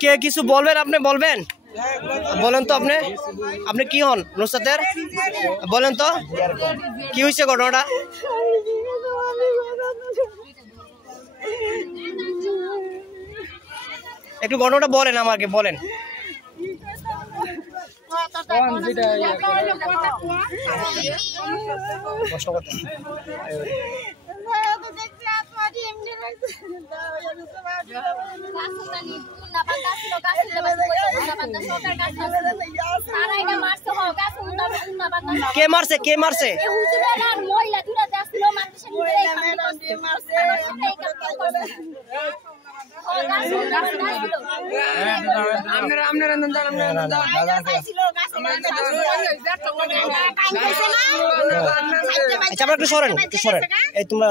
কে কিছু বলবেন? আপনি বলবেন, বলেন তো। আপনি আপনি কি হন নুসরাতের? বলেন তো কি হয়েছে ঘটনাটা। একটু ঘটনাটা বলেন, আমাকে বলেন। কষ্ট করতে কে মারছে? কে মারছে? আচ্ছা, একটু সরেন, একটু সরেন। এই তোমরা